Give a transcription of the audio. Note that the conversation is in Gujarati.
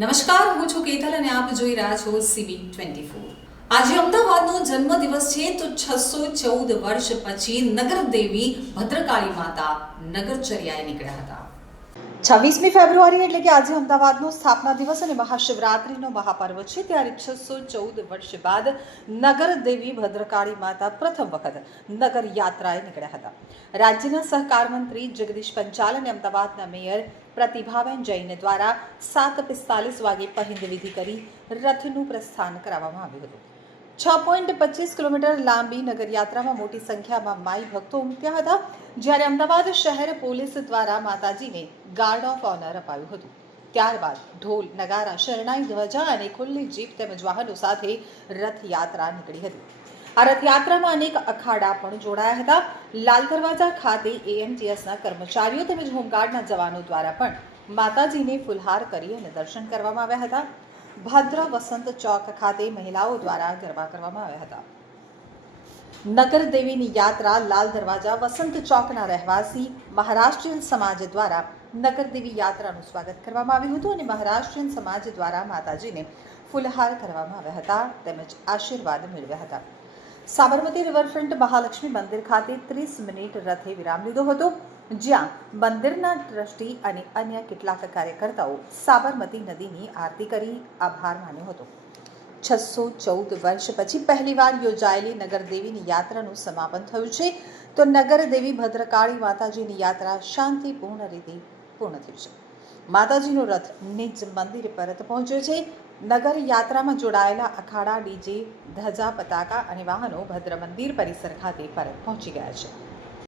નમસ્કાર, હું છું કેતલ અને આપ જોઈ રહ્યા છો CB24। આજે અમદાવાદનો જન્મદિવસ છે તો 614 વર્ષ પછી નગરદેવી ભદ્રકાળી માતા નગરચર્યાએ નીકળ્યા હતા। 26મી ફેબ્રુઆરી એટલે કે આજે અમદાવાદનો સ્થાપના દિવસ અને મહાશિવરાત્રિનો મહાપર્વ છે। ત્યારે 614 વર્ષ બાદ નગરદેવી ભદ્રકાળી માતા પ્રથમ વખત નગર યાત્રાએ નીકળ્યા હતા। રાજ્યના સહકાર મંત્રી જગદીશ પંચાલ અને અમદાવાદના મેયર પ્રતિભાબેન જૈન દ્વારા 7:45 વાગે પહિંદ વિધિ કરી રથનું પ્રસ્થાન કરાવવામાં આવ્યું હતું। 6.25 કિલોમીટર લાંબી નગરયાત્રામાં મોટી સંખ્યામાં માઈ ભક્તો ઉમટ્યા હતા। જ્યારે અમદાવાદ શહેર પોલીસ દ્વારા માતાજીને ગાર્ડ ઓફ ઓનર અપાયું હતું। ત્યારબાદ ઢોલ, નગારા, શરણાઈ ધ્વજા અને ખુલ્લી જીપ તેમજ વાહનો સાથે રથયાત્રા નીકળી હતી। આ રથયાત્રામાં અનેક અખાડા પણ જોડાયા હતા। લાલ દરવાજા ખાતે AMTSના કર્મચારીઓ તેમજ હોમગાર્ડના જવાનો દ્વારા પણ માતાજીને ફુલહાર કરી અને દર્શન કરવામાં આવ્યા હતા। ભદ્ર વસંત ચોક ખાતે મહિલાઓ દ્વારા ગરબા કરવામાં આવ્યા હતા। નગરદેવીની યાત્રા લાલ દરવાજા વસંત ચોકના રહેવાસી મહારાષ્ટ્રીયન સમાજ દ્વારા નગરદેવી યાત્રાનું સ્વાગત કરવામાં આવ્યું હતું અને મહારાષ્ટ્રીયન સમાજ દ્વારા માતાજીને ફુલહાર કરવામાં આવ્યા હતા તેમજ આશીર્વાદ મેળવ્યા હતા। સાબરમતી રિવરફ્રન્ટ મહાલક્ષ્મી મંદિર ખાતે 30 મિનિટ રથે વિરામ લીધો હતો, જ્યાં મંદિરના ટ્રસ્ટી અને અન્ય કેટલાક કાર્યકર્તાઓ સાબરમતી નદીની આરતી કરી આભાર માન્યો હતો। 614 વર્ષ પછી પહેલીવાર યોજાયેલી નગરદેવીની યાત્રાનું સમાપન થયું છે તો નગરદેવી ભદ્રકાળી માતાજીની યાત્રા શાંતિપૂર્ણ રીતે પૂર્ણ થઈ છે। માતાજીનો રથ નિજ મંદિર પરત પહોંચ્યો છે। નગર યાત્રામાં જોડાયેલા અખાડા, ડીજે, ધજા, પતાકા અને વાહનો ભદ્ર મંદિર પરિસર ખાતે પરત પહોંચી ગયા છે।